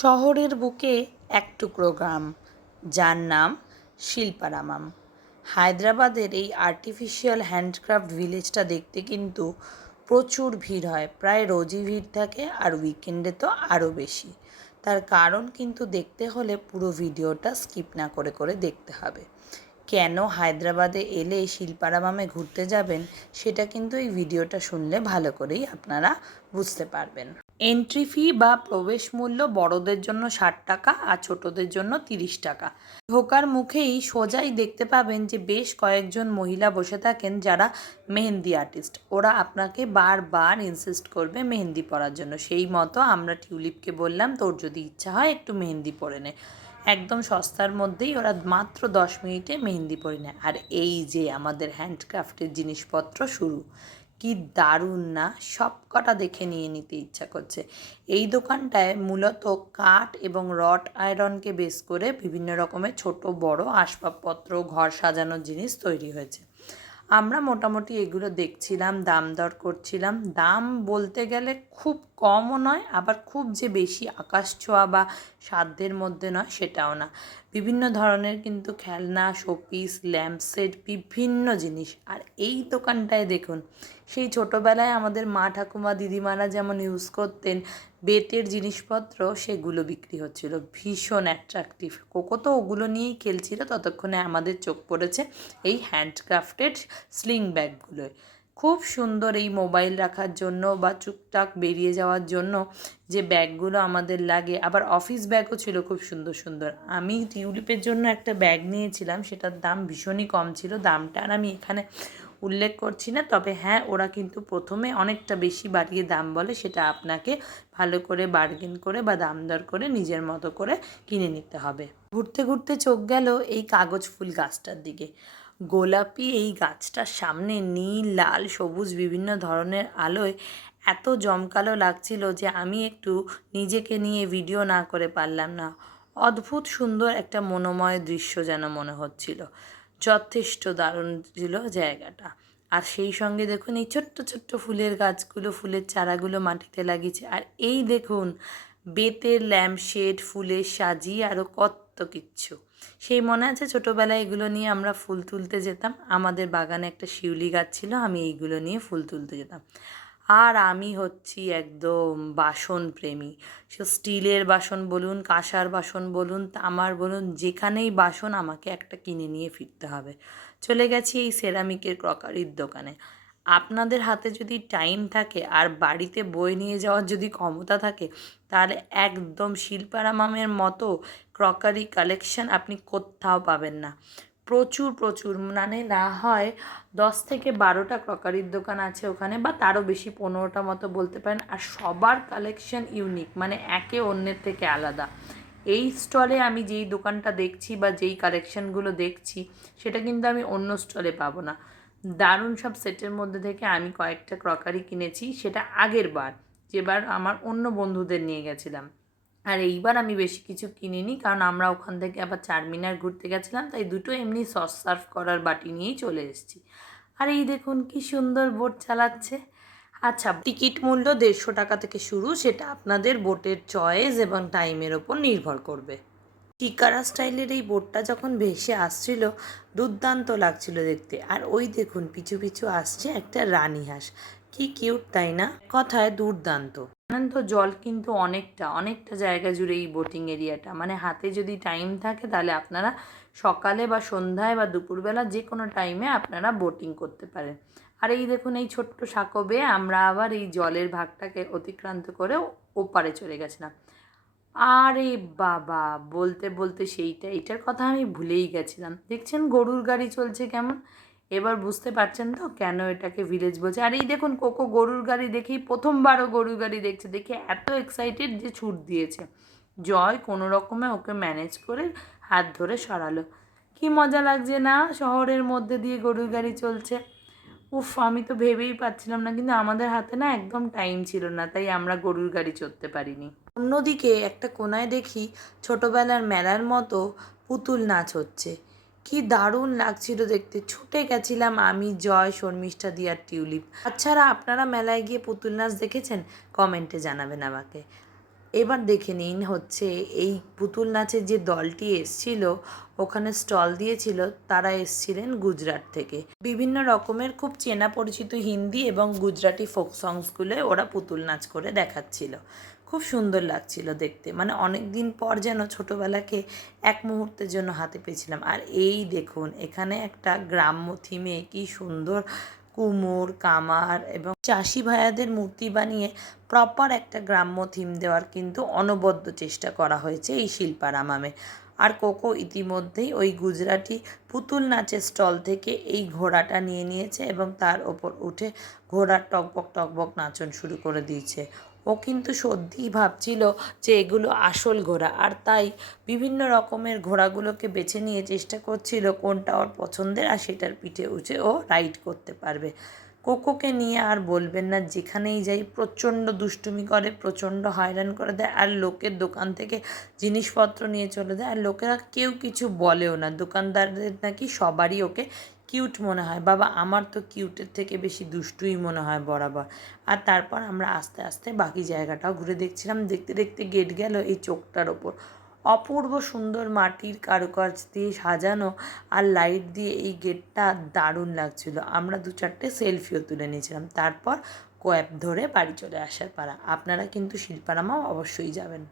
শহরের বুকে এক টুকরো গ্রাম, যার নাম শিল্পারামাম। হায়দ্রাবাদের এই আর্টিফিশিয়াল হ্যান্ডক্রাফট ভিলেজটা দেখতে কিন্তু প্রচুর ভিড় হয়, প্রায় রোজই ভিড় থাকে, আর উইকেন্ডে তো আরও বেশি। তার কারণ কিন্তু দেখতে হলে পুরো ভিডিওটা স্কিপ না করে করে দেখতে হবে। কেন হায়দ্রাবাদে এলে শিল্পারামামে ঘুরতে যাবেন, সেটা কিন্তু এই ভিডিওটা শুনলে ভালো করেই আপনারা বুঝতে পারবেন। এন্ট্রি ফি বা প্রবেশ মূল্য বড়দের জন্য 60 টাকা আর ছোটদের জন্য 30 টাকা। ঢোকার মুখেই সোজাই দেখতে পাবেন যে বেশ কয়েকজন মহিলা বসে থাকেন যারা মেহেন্দি আর্টিস্ট। ওরা আপনাকে বারবার ইনসিস্ট করবে মেহেন্দি পরার জন্য। সেই মতো আমরা টিউলিপকে বললাম, তোর যদি ইচ্ছা হয় একটু মেহেন্দি পরে নে। একদম সস্তার মধ্যেই ওরা মাত্র 10 মিনিটে মেহেন্দি পরে নেয়। আর এই যে আমাদের হ্যান্ডক্রাফটের জিনিসপত্র শুরু, কি দারুণ না! সব কটা দেখে নিয়ে নিতে ইচ্ছা করছে। এই দোকানটায় মূলত কাঠ এবং রড আয়রনকে বেস করে বিভিন্ন রকমের ছোট বড় আসবাবপত্র, ঘর সাজানোর জিনিস তৈরি হয়েছে। আমরা মোটামুটি এগুলো দেখছিলাম, দাম দর করছিলাম। দাম বলতে গেলে খুব কমও নয়, আবার খুব যে বেশি আকাশ ছোঁয়া বা সাধ্যের মধ্যে নয় সেটাও না। বিভিন্ন ধরনের কিন্তু খেলনা, শোপিস, ল্যাম্পসেট, বিভিন্ন জিনিস। আর এই দোকানটায় দেখুন, সেই ছোটোবেলায় আমাদের মা ঠাকুমা দিদিমারা যেমন ইউজ করতেন বেতের জিনিসপত্র, সেগুলো বিক্রি হচ্ছিল। ভীষণ অ্যাট্রাকটিভ। কোকো তো ওগুলো নিয়েই খেলছিল, ততক্ষণে আমাদের চোখ পড়েছে এই হ্যান্ডক্রাফটেড স্লিং ব্যাগগুলোয়। খুব সুন্দর এই মোবাইল রাখার জন্য বা টুকটাক বেরিয়ে যাওয়ার জন্য যে ব্যাগগুলো আমাদের লাগে। আবার অফিস ব্যাগও ছিল খুব সুন্দর সুন্দর। আমি টিউলিপের জন্য একটা ব্যাগ নিয়েছিলাম, সেটার দাম ভীষণই কম ছিল। দামটা আর আমি এখানে উল্লেখ করছি না, তবে হ্যাঁ, ওরা কিন্তু প্রথমে অনেকটা বেশি বাড়িয়ে দাম বলে। সেটা আপনাকে ভালো করে বার্গেন করে বা দাম দর করে নিজের মতো করে কিনে নিতে হবে। ঘুরতে ঘুরতে চোখ গেল এই কাগজ ফুল গাছটার দিকে। গোলাপি এই গাছটার সামনে নীল, লাল, সবুজ বিভিন্ন ধরনের আলোয় এত জমকালো লাগছিল যে আমি একটু নিজেকে নিয়ে ভিডিও না করে পারলাম না। অদ্ভুত সুন্দর একটা মনোময় দৃশ্য যেন মনে হচ্ছিল। যথেষ্ট দারুণ ছিল জায়গাটা। আর সেই সঙ্গে দেখুন এই ছোট্ট ছোট্ট ফুলের গাছগুলো, ফুলের চারাগুলো মাটিতে লাগিয়েছে। আর এই দেখুন বেতের ল্যাম্পশেড, ফুলের সাজি, আরও কত কিচ্ছু। সেই মনে আছে ছোটোবেলায় এগুলো নিয়ে আমরা ফুল তুলতে যেতাম। আমাদের বাগানে একটা শিউলি গাছ ছিল, আমি এইগুলো নিয়ে ফুল তুলতে যেতাম। আর আমি হচ্ছি একদম বাসন প্রেমী। সে স্টিলের বাসন বলুন, কাঁসার বাসন বলুন, তামার বলুন, যেখানেই বাসন আমাকে একটা কিনে নিয়ে ফিরতে হবে। চলে গেছি এই সেরামিকের ক্রকারির দোকানে। আপনাদের হাতে যদি টাইম থাকে আর বাড়িতে বয়ে নিয়ে যাওয়ার যদি ক্ষমতা থাকে, তাহলে একদম শিল্পারামামের মতো ক্রকারি কালেকশন আপনি কোথাও পাবেন না। প্রচুর প্রচুর, মানে না হয় 10 থেকে 12টা ক্রকারির দোকান আছে ওখানে, বা তারও বেশি, 15টা মতো বলতে পারেন। আর সবার কালেকশন ইউনিক, মানে একে অন্যের থেকে আলাদা। এই স্টলে আমি যেই দোকানটা দেখছি বা যেই কালেকশানগুলো দেখছি, সেটা কিন্তু আমি অন্য স্টলে পাবো না। দারুণ সব সেটের মধ্যে থেকে আমি কয়েকটা ক্রকারি কিনেছি, সেটা আগের বার, যেবার আমার অন্য বন্ধুদের নিয়ে গেছিলাম। আর এইবার আমি বেশি কিছু কিনিনি, কারণ আমরা ওখান থেকে আবার চারমিনার ঘুরতে গেছিলাম, তাই দুটো এমনি সস সার্ভ করার বাটি নিয়েই চলে এসেছি। আর এই দেখুন কি সুন্দর বোট চালাচ্ছে। আচ্ছা, টিকিট মূল্য 150 টাকা থেকে শুরু, সেটা আপনাদের বোটের চয়েস এবং টাইমের ওপর নির্ভর করবে। টিকারা স্টাইলের এই বোটটা যখন ভেসে আসছিল, দুর্দান্ত লাগছিল দেখতে। আর ওই দেখুন পিছু পিছু আসছে একটা রানী হাঁস, কি কিউট তাই না? কথায় দুর্দান্ত। তো জল কিন্তু অনেকটা অনেকটা জায়গা জুড়ে এই বোটিং এরিয়াটা, মানে হাতে যদি টাইম থাকে তাহলে আপনারা সকালে বা সন্ধ্যায় বা দুপুরবেলা যে কোনো টাইমে আপনারা বোটিং করতে পারেন। আর এই দেখুন এই ছোট্ট সাঁকো বেয়ে আমরা আবার এই জলের ভাগটাকে অতিক্রান্ত করে ওপারে চলে গেছিলাম। আরে বাবা, বলতে বলতে এইটার কথা আমি ভুলেই গেছিলাম। দেখছেন গরুর গাড়ি চলছে কেমন? এবার বুঝতে পারছেন তো কেন এটাকে ভিলেজ বলছে। আর এই দেখুন কোকো গরুর গাড়ি দেখেই প্রথমবারও গরুর গাড়ি দেখছে, দেখে এত এক্সাইটেড যে ছুট দিয়েছে। জয় কোনো রকমে ওকে ম্যানেজ করে হাত ধরে সরালো। কি মজা লাগছে না, শহরের মধ্যে দিয়ে গরুর গাড়ি চলছে। উফ, আমি তো ভেবেই পাচ্ছিলাম না, কিন্তু আমাদের হাতে না একদম টাইম ছিল না, তাই আমরা গরুর গাড়ি চড়তে পারিনি। অন্যদিকে একটা কোনায় দেখি ছোটোবেলার মেলার মতো পুতুল নাচ হচ্ছে। কি দারুণ লাগছিল দেখতে। ছুটে গেছিলাম আমি, জয়, শর্মিষ্ঠা দি আর টিউলিপ। আচ্ছা, আপনারা মেলায় গিয়ে পুতুল নাচ দেখেছেন? কমেন্টে জানাবেন আমাকে। এবার দেখে নিন হচ্ছে এই পুতুল নাচের যে দলটি এসছিল ওখানে স্টল দিয়েছিল, তারা এসছিলেন গুজরাট থেকে। বিভিন্ন রকমের খুব চেনা পরিচিত হিন্দি এবং গুজরাটি ফোক সংসগুলো ওরা পুতুল নাচ করে দেখাচ্ছিল। খুব সুন্দর লাগছিল দেখতে, মানে অনেক দিন পর যেন ছোটোবেলাকে এক মুহূর্তের জন্য হাতে পেয়েছিলাম। আর এই দেখুন এখানে একটা গ্রাম্য থিমে কি সুন্দর কুমোর কামার এবং চাষি ভাইয়াদের মূর্তি বানিয়ে প্রপার একটা গ্রাম্য থিম দেওয়ার কিন্তু অনবদ্য চেষ্টা করা হয়েছে এই শিল্পারামামে। আর কোকো ইতিমধ্যেই ওই গুজরাটি পুতুল নাচের স্টল থেকে এই ঘোড়াটা নিয়ে নিয়েছে এবং তার ওপর উঠে ঘোড়ার টকবক টকবক নাচন শুরু করে দিয়েছে। ও কিন্তু সত্যিই ভাবছিল যে এগুলো আসল ঘোড়া, আর তাই বিভিন্ন রকমের ঘোড়াগুলোকে বেছে নিয়ে চেষ্টা করছিল কোনটা ওর পছন্দের, আর সেটার পিঠে উঠে ও রাইড করতে পারবে। কোকোকে নিয়ে আর বলবেন না, যেখানেই যাই প্রচণ্ড দুষ্টুমি করে, প্রচণ্ড হয়রান করে দেয়, আর লোকের দোকান থেকে জিনিসপত্র নিয়ে চলে যায়, আর লোকেরা কেউ কিছু বলেও না। দোকানদারদের নাকি সবারই ওকে কিউট মনে হয়। বাবা, আমার তো কিউটের থেকে বেশি দুষ্টুই মনে হয় বরাবর। আর তারপর আমরা আস্তে আস্তে বাকি জায়গাটাও ঘুরে দেখছিলাম। দেখতে দেখতে গেট গেল এই চোখটার ওপর। অপূর্ব সুন্দর মাটির কারুকাজ দিয়ে সাজানো আর লাইট দিয়ে এই গেটটা দারুণ লাগছিল। আমরা 2-4টে সেলফিও তুলে নিয়েছিলাম। তারপর ক্যাব ধরে বাড়ি চলে আসার পালা। আপনারা কিন্তু শিল্পারামাও অবশ্যই যাবেন।